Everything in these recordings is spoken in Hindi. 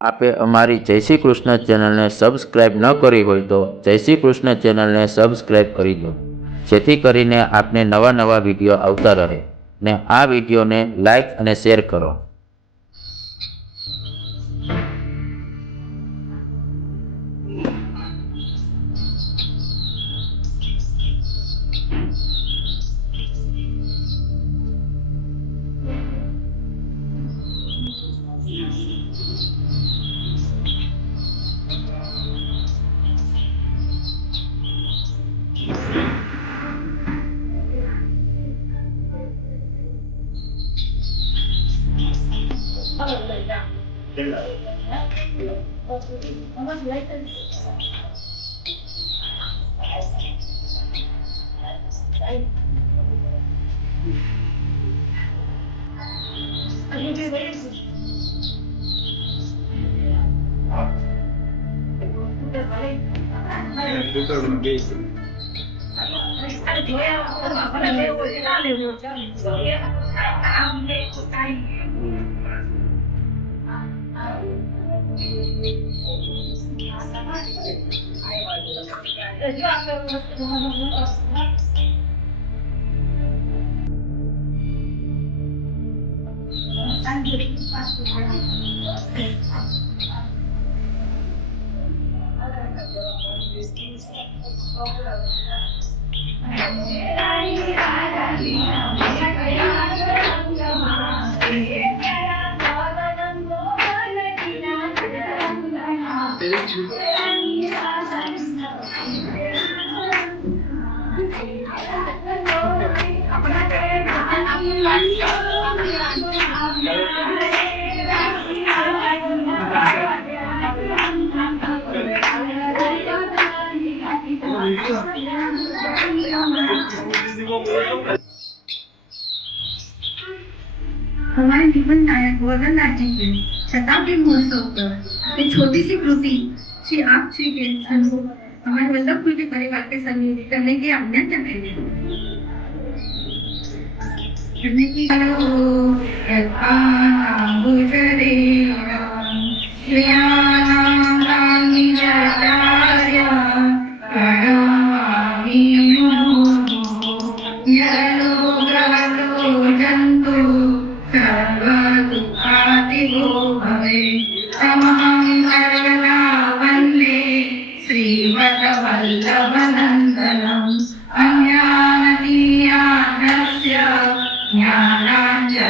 आपे अमारी जय श्री कृष्ण चेनल ने सब्सक्राइब न करी होय तो जय श्री कृष्ण चेनल ने सब्सक्राइब करी दो, जेथी करीने आपने नवा नवा विडियो आवता रहे ने आ विडियो ने लाइक अने शेर करो। हमारे जीवन नायक गोवर्धननाथ जी के शताब्दी महोत्सव पर एक छोटी सी कृति श्री आप श्री के हमारे वल्लभपुर के परिवार के सम्मिलित करने की आज्ञा चाहेंगे। श्रीवल्लभनन्दनम् अन्याननीयानस्य ज्ञानाञ्जनशलाकया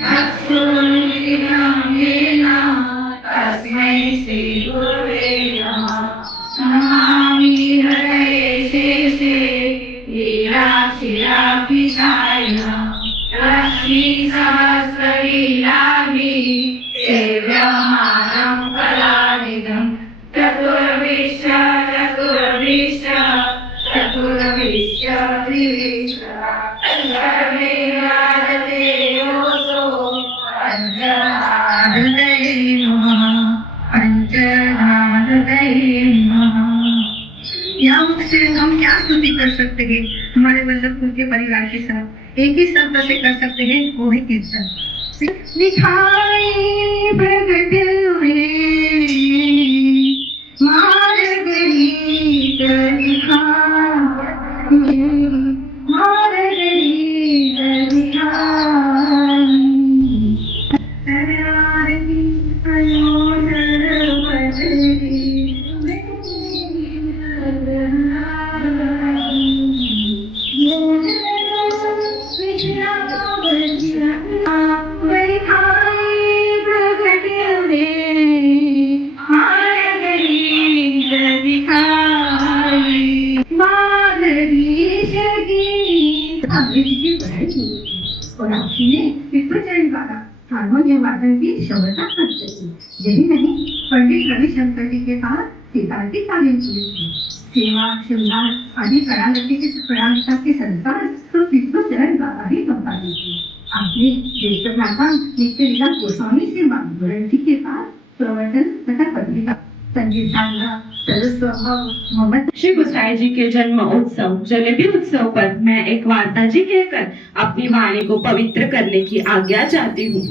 तत्पुरुषिणं येन तस्मै श्रीगुरवे नमः। नमामि हरये शेषे लीलाशिलाभिषायिणं लक्ष्मीसहस्रलीलाभिः सेव्यमानं कलानिधम् चतुर्विश्व सर्वे राजते योऽसो पञ्चमहाहृदये नमः। यहाँ से हम क्या स्तुति कर सकते हैं? हमारे वल्लभपुर के परिवार के साथ एक ही शब्द से कर सकते हैं, वो है कीर्तन। दिखाई प्रगट हुए मार्गरीत दिखाई, मार्गरीत दिखाई, हरारी प्रयोजन बदली और आपने विपचरण द्वारा हार्मोनियम वादन की शोभता कर सकी। यही नहीं, पंडित रविशंकर जी के पास सितार की तालीम की थी। सेवा, श्रृंगार आदि कलाकृति के प्राणता के संस्कार तो विपचरण द्वारा ही संपादित थी। आपने ज्येष्ठ भ्राता नित्य लीला गोस्वामी से माधुरण जी के पास प्रवर्तन तथा पत्रिका श्री गुसाई जी के जन्म उत्सव जलेबी उत्सव पर मैं एक वार्ता जी कहकर अपनी वाणी को पवित्र करने की आज्ञा चाहती हूँ।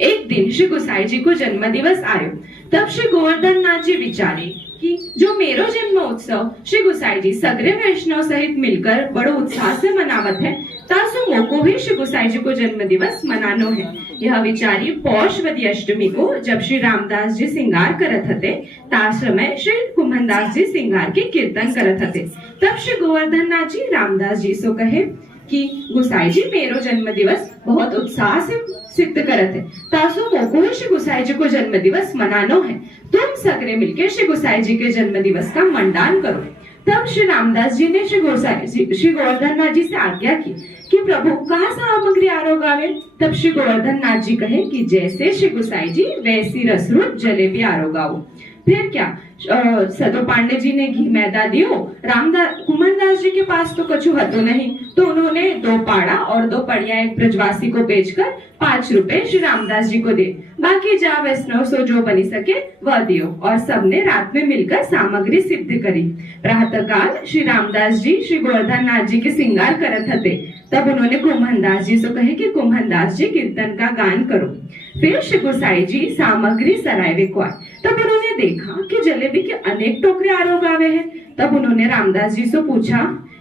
एक दिन श्री गुसाई जी को जन्म दिवस आयो। तब श्री गोवर्धन नाथ जी विचारे कि जो मेरो जन्म उत्सव श्री गुसाई जी सगरे वैष्णव सहित मिलकर बड़ो उत्साह से मनावत है, तासु मोको भी श्री गुसाई जी को जन्म दिवस मनानो है। यह विचारी पौषवती अष्टमी को जब श्री रामदास जी श्रृंगार करत हते, तास समय श्री कुम्भनदास जी श्रृंगार के कीर्तन करत हते। तब श्री गोवर्धन नाथ जी रामदास जी सो कहे कि गुसाई जी मेरो जन्म दिवस बहुत उत्साह से सिद्ध करत है, तासो मोको ही श्री गुसाई जी को जन्म दिवस मनानो है। तुम सगरे मिलकर श्री गुसाई जी के जन्म दिवस का मंडान करो। तब श्री रामदास जी ने श्री गोवर्धन नाथ जी से आज्ञा की कि प्रभु कहाँ सामग्री आरोगावे। तब श्री गोवर्धन नाथ जी कहे कि जैसे श्री गुसाई जी वैसी रसरूप जलेबी आरोगाओ। फिर क्या सदो पांडे जी ने घी मैदा दियो। कुम्भनदास जी के पास तो कछु हतो नहीं, तो उन्होंने 2 पाड़ा और 2 पड़िया एक ब्रजवासी को बेचकर 5 रुपए श्री रामदास जी को दे। बाकी जा वैष्णव सो जो बनी सके वह दियो। और सबने रात में मिलकर सामग्री सिद्ध करी। प्रातःकाल श्री रामदास जी श्री गोवर्धन नाथ जी के श्रृंगार करत हते। तब उन्होंने कुम्भनदास जी से कहे कि कुम्भनदास जी कीर्तन का गान करो। फिर श्री गुसाई जी सामग्री सरायवे को आए। तब उन्होंने देखा कि जलेबी के अनेक टोकरे आरोगावे हैं। तब उन्होंने रामदास जी से पूछा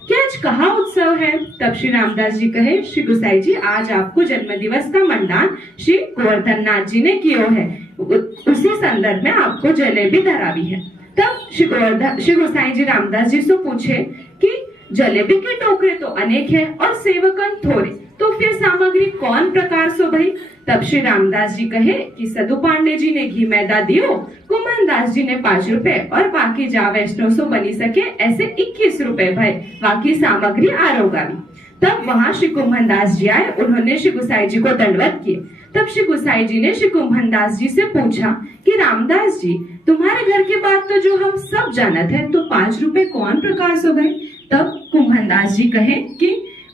कि आज कहाँ उत्सव है। तब श्री रामदास जी कहे श्री गुसाई जी आज आपको जन्म दिवस का मंडान श्री गोवर्धन नाथ जी ने कियो है, उसी संदर्भ में आपको जलेबी धरावी है। तब श्री गुसाई जी रामदास जी से पूछे कि जलेबी के टोकरे तो अनेक है और सेवकन थोड़े, तो फिर सामग्री कौन प्रकार सो भई। तब श्री रामदास जी कहे कि सदु पांडे जी ने घी मैदा दियो, कुम्भनदास जी ने 5 रुपए और बाकी जा वैष्णव सो बनी सके ऐसे 21 रुपए भय, बाकी सामग्री आरोगावी। तब वहां श्री कुम्भनदास जी आए। उन्होंने श्री गुसाई जी को दंडवत किए। तब श्री गुसाई जी ने श्री कुम्भनदास जी से पूछा कि रामदास जी तुम्हारे घर की बात तो जो हम सब जानत है, तो 5 रुपए कौन प्रकार सो गए। तब कुम्भनदास जी कहे कि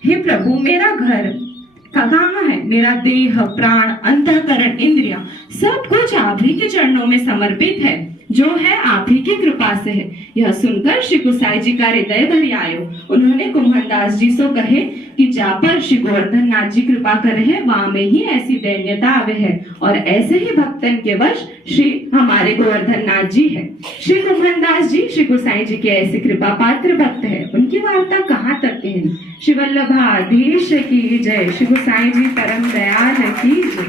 हे प्रभु मेरा घर कहाँ है, मेरा देह प्राण अंतःकरण इंद्रिया सब कुछ आप ही के चरणों में समर्पित है, जो है आप ही की कृपा से है। यह सुनकर श्री गुसाई जी का हृदय भरी आयो। उन्होंने कुम्भनदास जी से कहे कि जा पर श्री गोवर्धन नाथ जी कृपा करे है, वहां में ही ऐसी दैन्यता आवे है, और ऐसे ही भक्तन के वश श्री हमारे गोवर्धन नाथ जी है। श्री कुम्भनदास जी श्री गुसाई जी के ऐसे कृपा पात्र भक्त है, उनकी वार्ता कहाँ तक कहनी। श्री वल्लभाधीश की जय। श्री गुसाई जी परम दयाल की जय।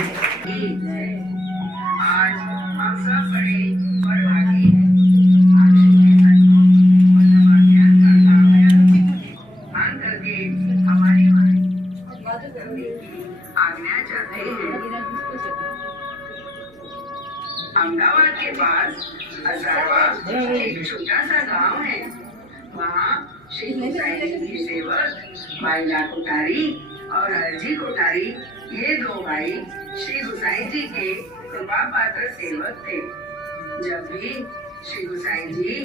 आज हम सब बड़े और भागी मान करके हमारी आज्ञा चाहते हैं। अहमदाबाद के पास असारवा एक छोटा सा गांव है। वहाँ श्री गुसाई जी के सेवक बाइला कोठारी और हरजी कोठारी, ये 2 भाई श्री गुसाई जी के कृपा पात्र सेवक थे। जब भी श्री गुसाई जी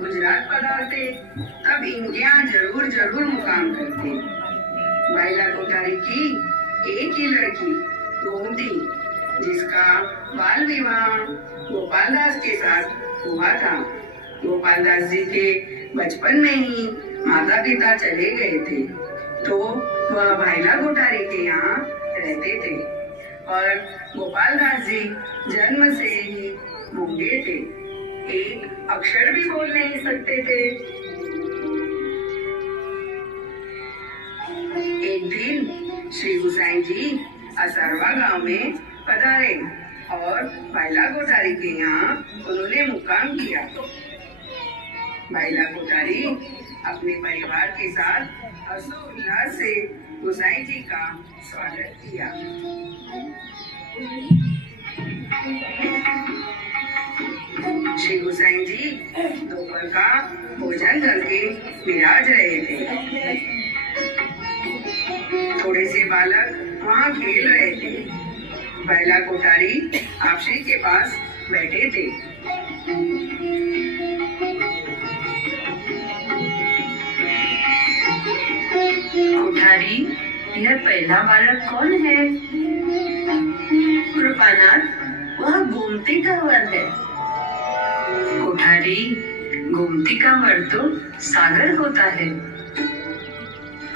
गुजरात पधारते तब इनके यहाँ जरूर मुकाम करते। बाइला कोठारी की एक ही लड़की गोमती, जिसका बाल विवाह गोपालदास के साथ हुआ था। गोपालदास जी के बचपन में ही माता पिता चले गए थे, तो वह बाइला कोठारी के यहाँ रहते थे। और गोपालदास जी जन्म से ही गूंगे थे, एक अक्षर भी बोल नहीं सकते थे। एक दिन श्री गुसाई जी असरवा गांव में पधारे और बाइला कोठारी के यहाँ उन्होंने मुकाम किया। बाइला कोठारी अपने परिवार के साथ हर्षोल्लास से गुसाई जी का स्वागत किया। श्री गुसाई जी दोपहर का भोजन करके विराज रहे थे। थोड़े से बालक वहाँ खेल रहे थे। बाइला कोठारी आपश्री के पास बैठे थे। कोठारी, यह पहला बालक कौन है? कृपानाथ, वह गोमती का वर है। कोठारी, गोमती का वर तो सागर होता है।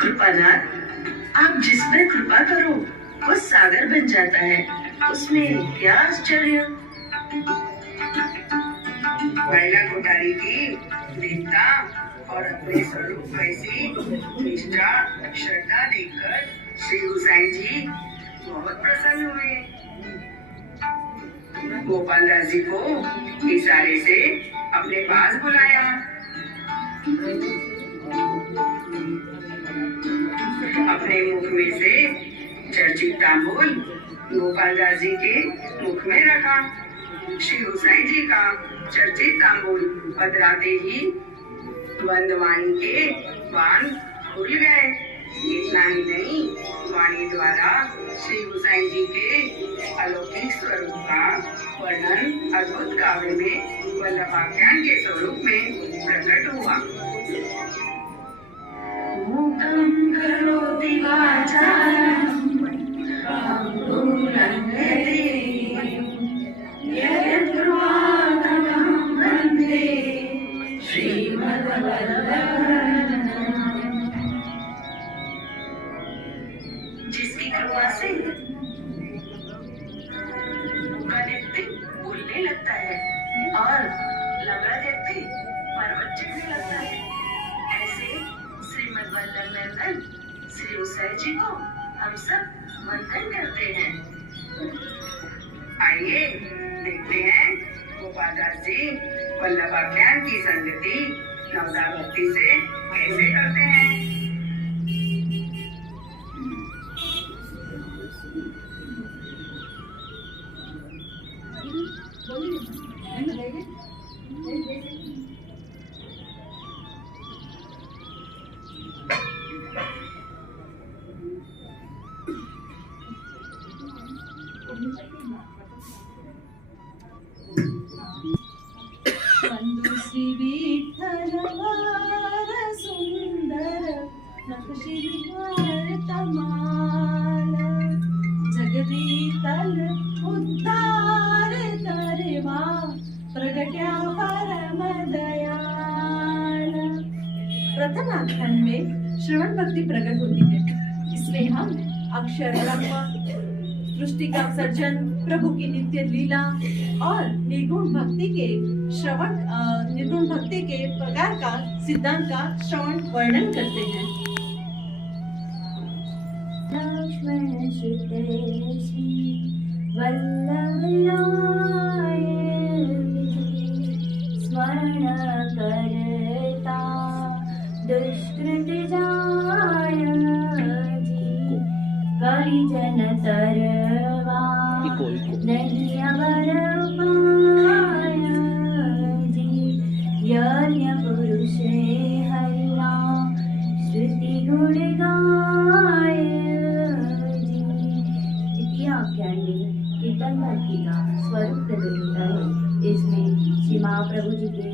कृपानाथ, आप जिसमें कृपा करो वो सागर बन जाता है। उसमें क्या आश्चर्य। महिला कोठारी की दीनता और अपने स्वरूप वैसी निष्ठा श्रद्धा देखकर श्री गोसाई जी बहुत प्रसन्न हुए। गोपाल दास जी को इशारे से अपने पास बुलाया। अपने मुख में से चर्चित तांबूल गोपाल दास जी के मुख में रखा। श्री गोसाई जी का चर्चित तांबूल पधराते ही बंद वाणी के बाण खुल गए। इतना ही नहीं, वाणी द्वारा श्री गोसाई जी के अलौकिक स्वरूप का वर्णन अद्भुत काव्य में वल्लभाख्यान के स्वरूप में प्रकट हुआ। मूकं करोति वाचालं पंगुरंगते यत्कृपातमं वन्दे जिसकी कृपा से मूका व्यक्ति बोलने लगता है और लंगड़ा व्यक्ति पर्वत चढ़ने लगता है, ऐसे श्रीमद् वल्लभ नंदन श्री गोसाई जी को हम सब वंदन करते हैं। आइए देखते हैं गोपाल दास जी वल्लभाख्यान की संगति नवदा भक्ति से कैसे करते हैं। वंदु श्री विठ्ठल वार सुंदर नखशिखार तमाल जगदीतल उद्धार तरेवा प्रगट्या परम दयाल। प्रथम आख्यान में श्रवण भक्ति प्रकट होती है। इसमें हम अक्षर ब्रह्म, सृष्टि का सर्जन, प्रभु की नित्य लीला और निर्गुण भक्ति के प्रकार का सिद्धांत का श्रवण वर्णन करते हैं। लक्ष्मण सुते श्री वल्लभ लाय स्मरण करता दुष्कृत जाय करि जन तरवा नहीं अवर पाय जी यज्ञ पुरुष हरिना श्रुति गुण गाय जी। द्वितीय आख्यान में कीर्तन भक्ति का स्वरूप प्रकट होता है। इसमें श्री महाप्रभु जी के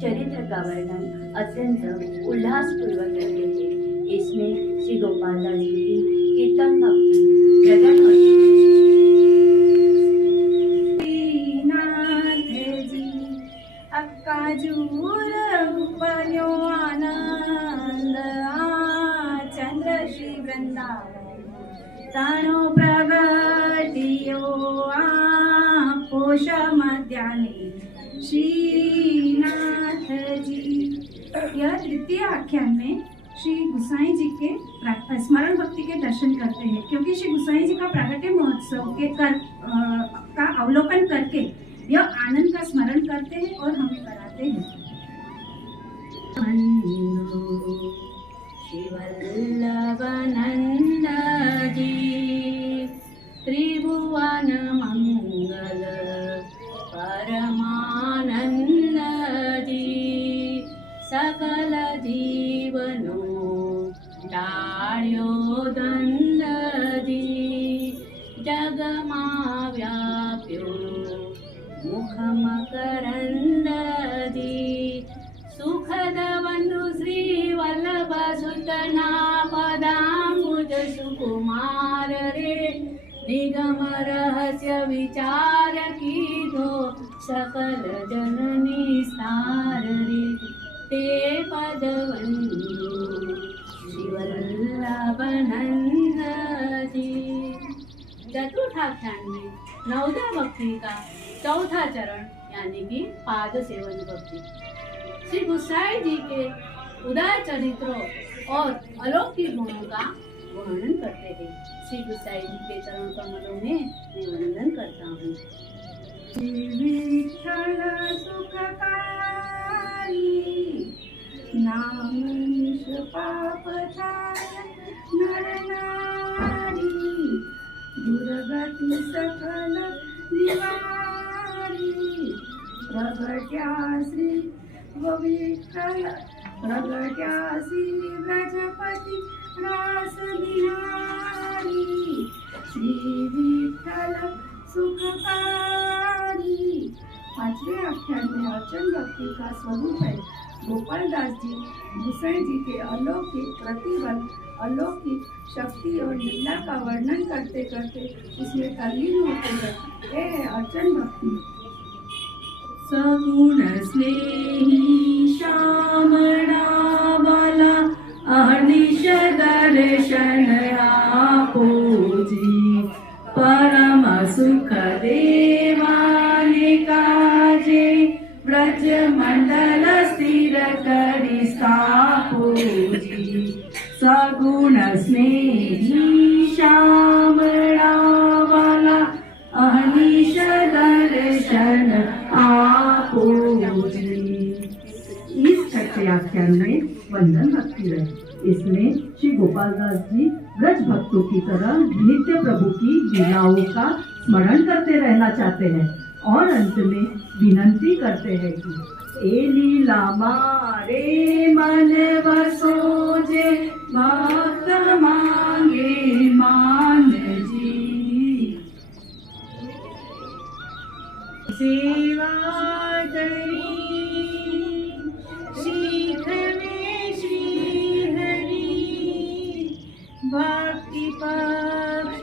चरित्र का वर्णन अत्यंत उल्लासपूर्वक करते हैं। इसमें श्री गोपाल दास जी की कीर्तन भक्ति प्रकट होती है। नाथ जी अक्का जूर बन्यो आनंद चंद्र श्री वृंदावन तानो प्रगतियो पोष मध्याने श्रीनाथ जी। यह तृतीय आख्यान में श्री गोसाई जी के स्मरण भक्ति के दर्शन करते हैं, क्योंकि श्री गोसाई जी का प्रागट्य महोत्सव के का अवलोकन करके यह आनंद का स्मरण करते हैं और हमें कराते हैं। श्री वल्लभ नंद जी त्रिभुवन मंगल परमानंद जी सकल जीवनो डाळ्यो दंदी जगमा व्याप्यो मुखम करंदी सुखद बंधु श्री वल्लभ सुतना पदाम्बुज सुकुमार रे निगम रहस्य विचार कीधो सकल जननी सार रे ते पदवंदु श्री वल्लभ नंद जी। चतुर्थ आख्यान में नवदा भक्ति का चौथा चरण यानी कि पाद सेवन भक्ति। श्री गुसाई जी के उदार चरित्रों और अलौकिक गुणों का वर्णन करते हैं। श्री गुसाई जी के चरण कमलों में मैं वंदन करता हूँ। विठ्ठल सुखकारी नाम निष्पापचार नर नारी दुर्गति सकल निवारी प्रगट्या श्री विठ्ठल प्रगट्या श्री व्रजपति रास बिहारी श्री विठ्ठल सुखकारी। पांचवें आख्यान में अर्चन भक्ति का स्वरूप है। गोपाल दास जी गुसाई जी के अलौकिक प्रतिबल, अलौकिक शक्ति और लीला का वर्णन करते करते उसमें तल्लीन होते हैं। ये है अर्चन भक्ति। सगुण स्नेही श्यामला बाला अहर्निश दर्शन आपोजी परम सुख देवाने काजे ब्रज मंडल स्थिर करि स्थापोजी। सगुण स्नेही श्यामला बाला अहर्निश दर्शन आपोजी। इस छठे आख्यान में वंदन भक्ति है। इसमें श्री गोपाल दास जी ब्रज भक्तों की तरह नित्य प्रभु की लीलाओं का स्मरण करते रहना चाहते हैं और अंत में विनंती करते हैं कि ए लीला मारे मन वसोजे भक्त मांगे मान जी। सेवा करी शीघ्र में श्री हरि भक्ति पक्ष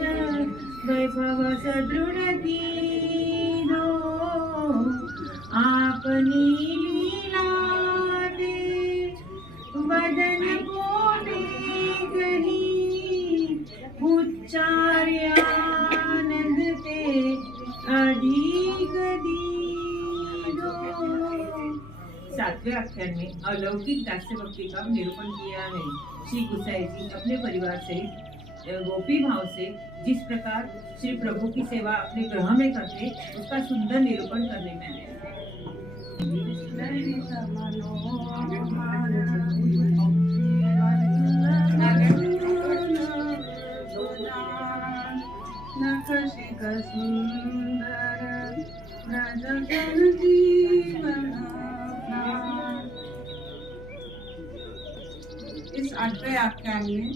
वैभव सदृढ़ दीनो आपनी लीला दे बदन को में गही उच्चार्य आनंद ते अधिक दीदो। सातवें आख्यान में अलौकिक दास्य भक्ति का निरूपण किया है। श्री गुसाई जी अपने परिवार सहित गोपी भाव से जिस प्रकार श्री प्रभु की सेवा अपने ग्रह में करते उसका सुंदर निरूपण करने में आए। इस आठवें आख्यान में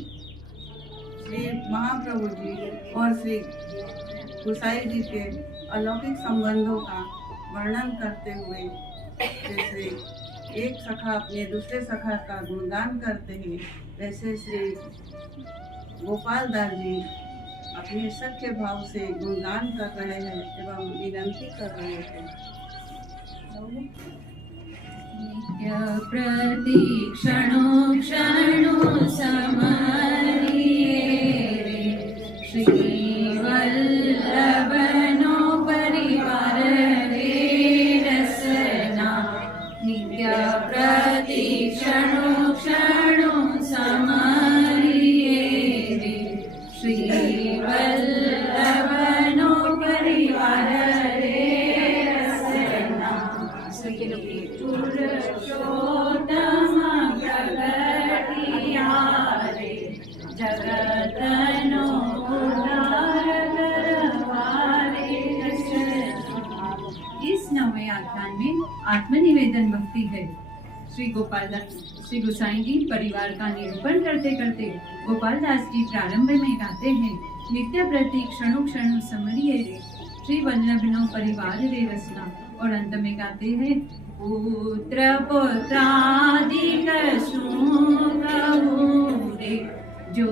श्री महाप्रभु जी और श्री गुसाई जी के अलौकिक संबंधों का वर्णन करते हुए जैसे एक सखा अपने दूसरे सखा का गुणगान करते हैं, वैसे श्री गोपाल दास जी अपने सख्य भाव से गुणगान कर रहे हैं एवं विनंती कर रहे हैं। नित्य प्रतीक्षणो क्षणो समरिये रे श्री वल्लभनो परिवार रे रसना। नित्य प्रतीक्षणो क्षणो समरिये रे श्री वल्लभनो परिवार रे रसना। पुरुषोत्तम प्रगटिया रे जगतनो उद्धार करवारे रसना। इस नौवें आख्यान में आत्मनिवेदन भक्ति है। श्री गुसाई जी परिवार का निरूपण करते करते गोपाल दास जी प्रारंभ में गाते हैं, नित्य प्रति क्षणो क्षणो समरिये रे श्री वल्लभनो परिवार रे रसना। और अंत में गाते हैं, पुत्र पुत्रादिक सुख रे जो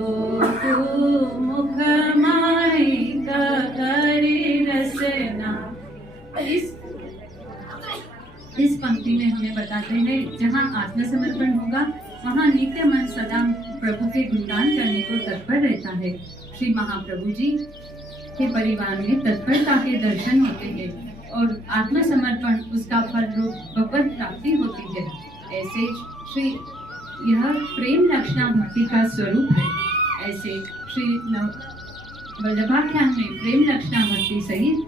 तू मुख माहिक करे रसना। इस पंक्ति में हमें बताते हैं, जहाँ आत्मसमर्पण होगा वहाँ नित्य मन सदा प्रभु के गुणगान करने को तत्पर रहता है। श्री महाप्रभु जी के परिवार में तत्परता के दर्शन होते हैं और आत्मसमर्पण उसका फल रूप भगवत प्राप्ति होती है। ऐसे श्री यह प्रेम लक्षणा भक्ति का स्वरूप है। ऐसे श्री वल्लभाख्यान में प्रेम लक्षणा भक्ति सहित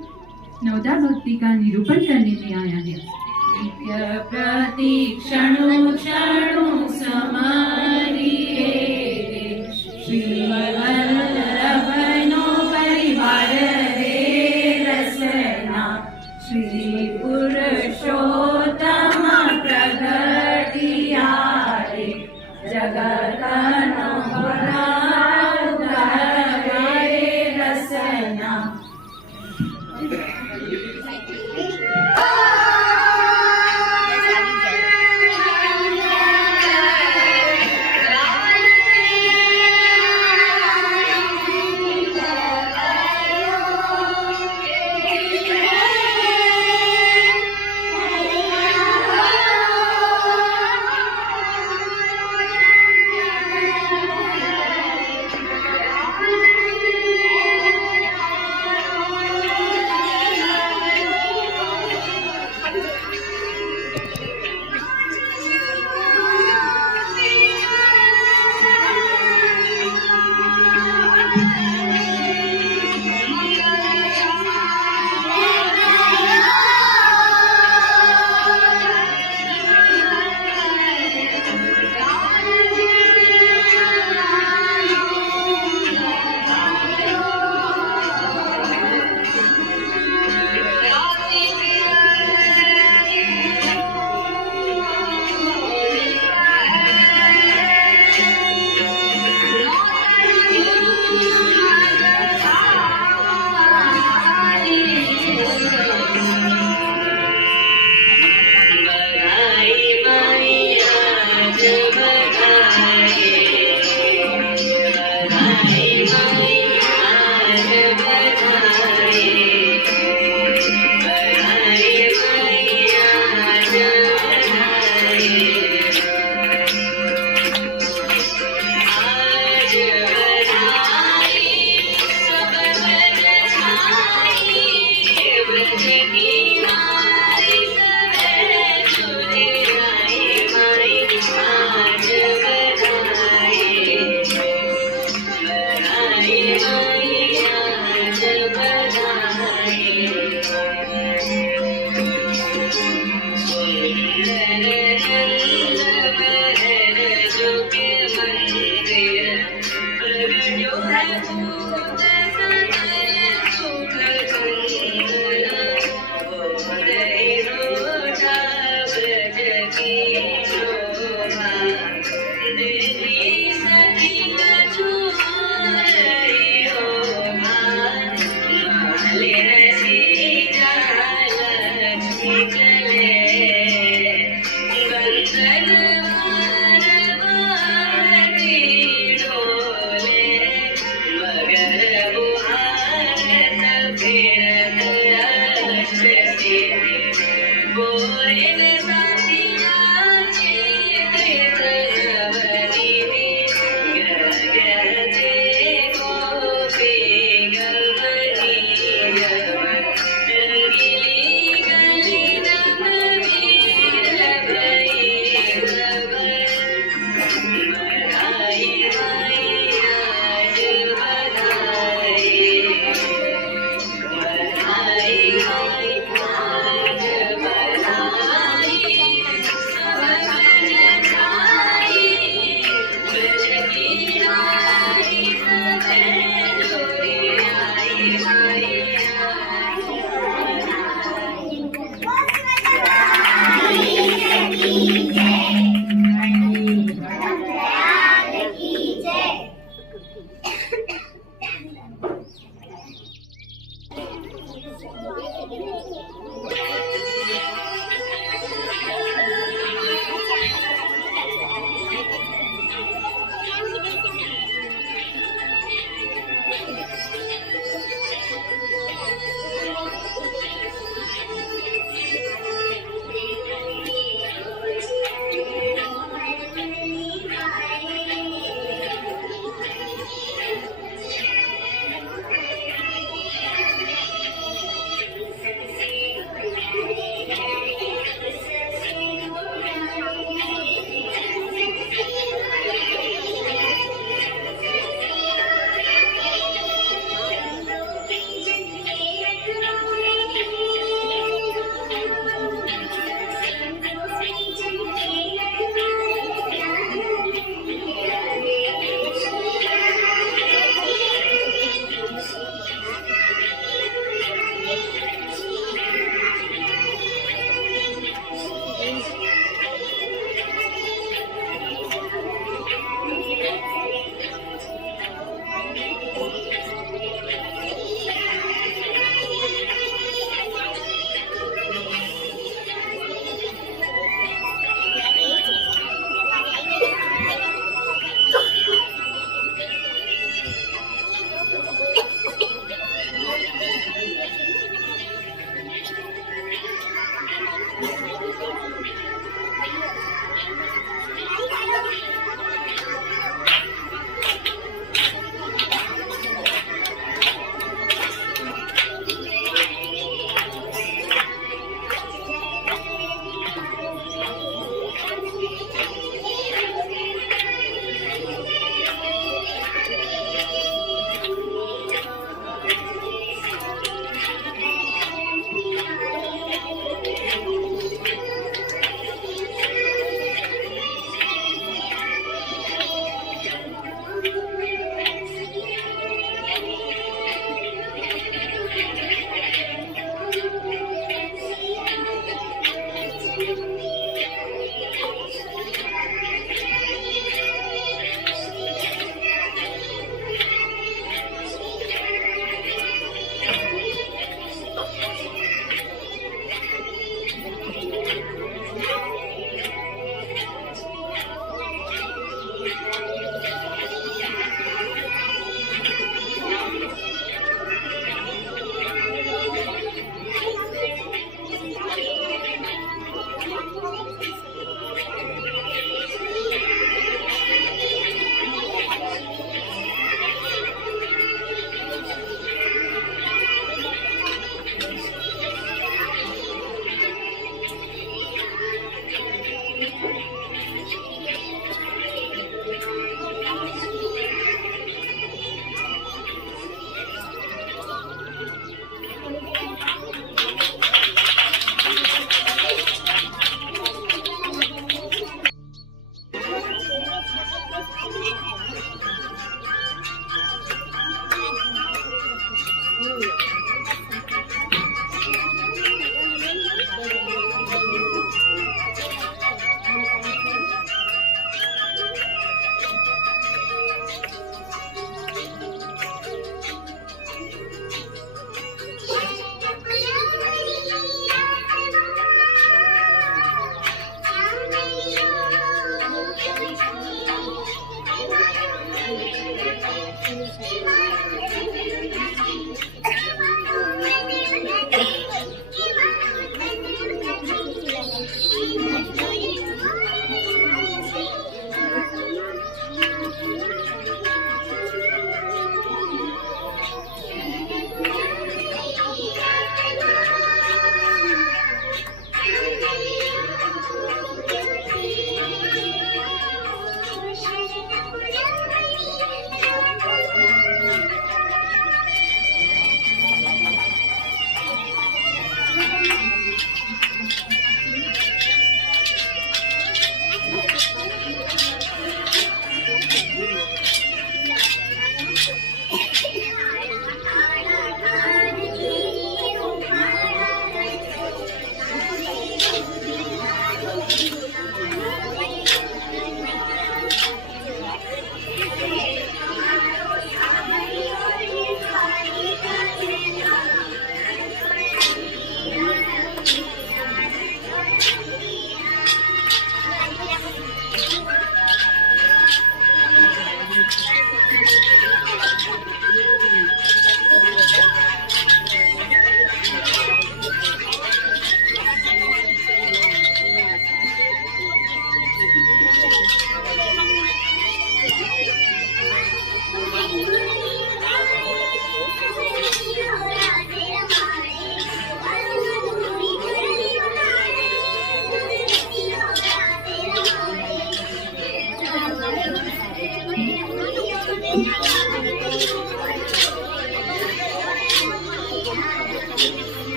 नवदा भक्ति का निरूपण करने में आया है। नित्य प्रति क्षणु क्षणु समारिये श्री वल्लभनो परिवार रे रसना श्री पुरुषोत्तम प्रगटिया रे जगतनो रसना।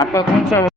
आपका कौन सा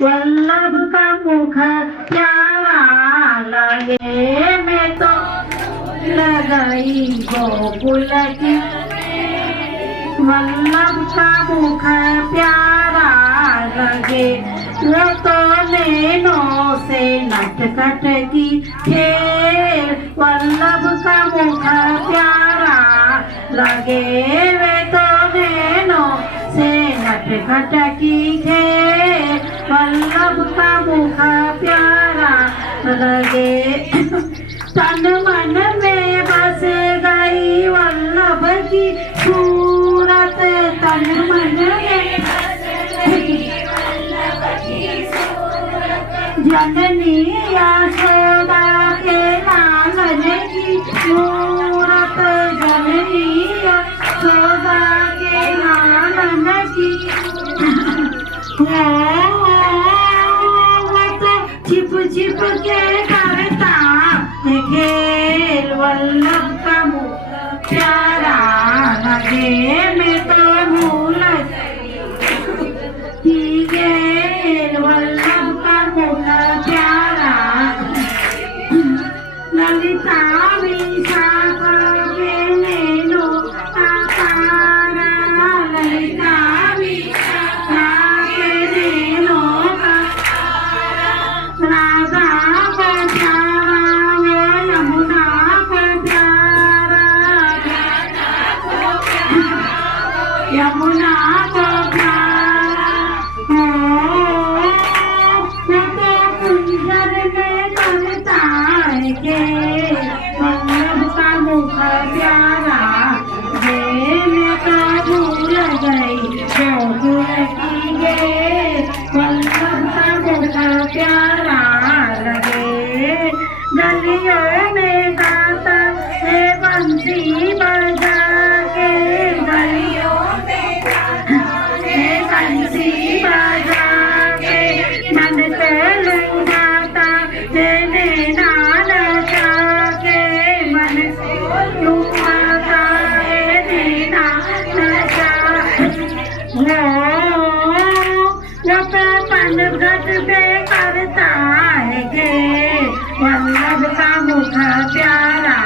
वल्लभ का मुख प्यारा लगे, मैं तो लगाई गोकुल की। वल्लभ का मुख प्यारा लगे, वो तो नैनों से नटखट की खेल। वल्लभ का मुख प्यारा लगे, वे तो नैनों से नटखट की खेल। वल्लभ का मुख प्यारा लगे, तन मन में बस गई वल्लभ की सूरत। तन मन में जननी यशोदा के लालन की मूरत। जननी यशोदा के लालन की छिप छिप के करता खेल। वल्लभ का मुख प्यारा लगे, मैं तो भूल गेल। वल्लभ का मुख प्यारा, ललिता विशाखा के नैनों आकारा। ललिता विशाखा के नैनों का राधा को प्यारा, वो यमुना को प्यारा। यमुना को प्यारा, कुंजर में करता है के। वल्लभ का मुख प्यारा गे, मैं तो भूल गई गोकुल की गे। वल्लभ का मुख प्यारा लगे, गलियों में गाता है बंसी बजा के। गलियों में गाता है बंसी बजा के, मन से लुभाता है नैना नचा के। मन से लुभाता है नैना नचा। वो पन घट पे करता है गे, वल्लभ का मुख प्यारा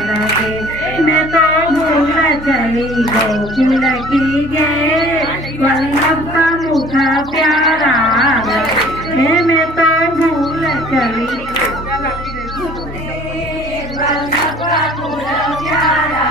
लगे, मैं तो भूल चली गोकुल की गे। वल्लभ का मुख प्यारा लगे, मैं तो भूल चली। वल्लभ का मुख प्यारा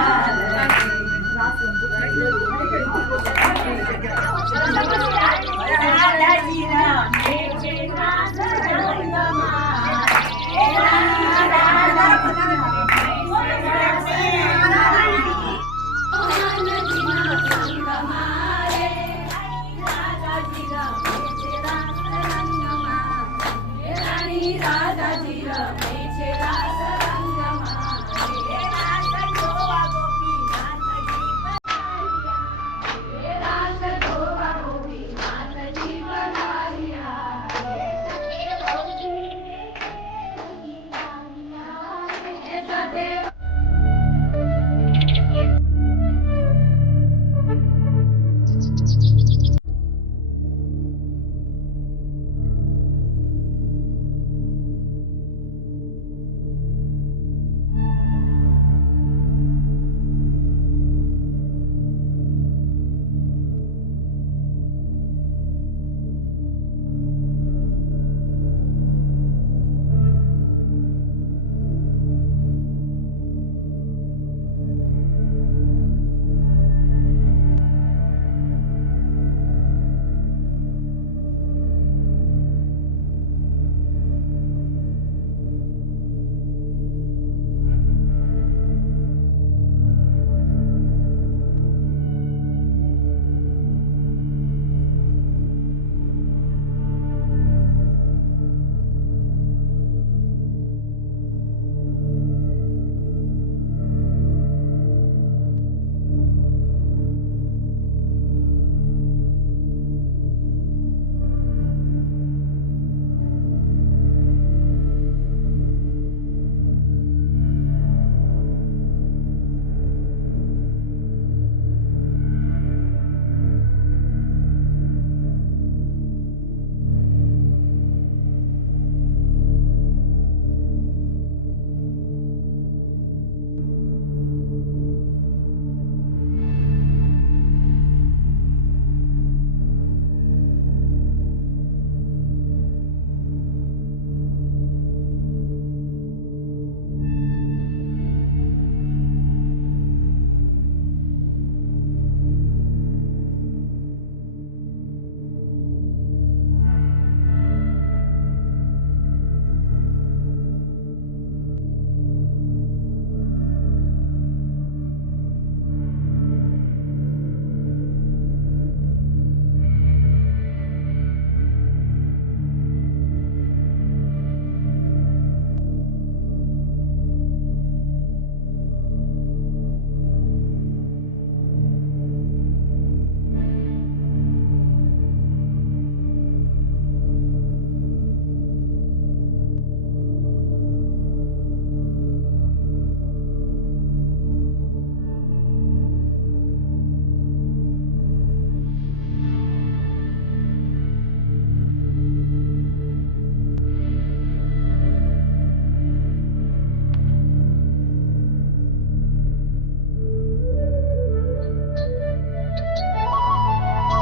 Deus.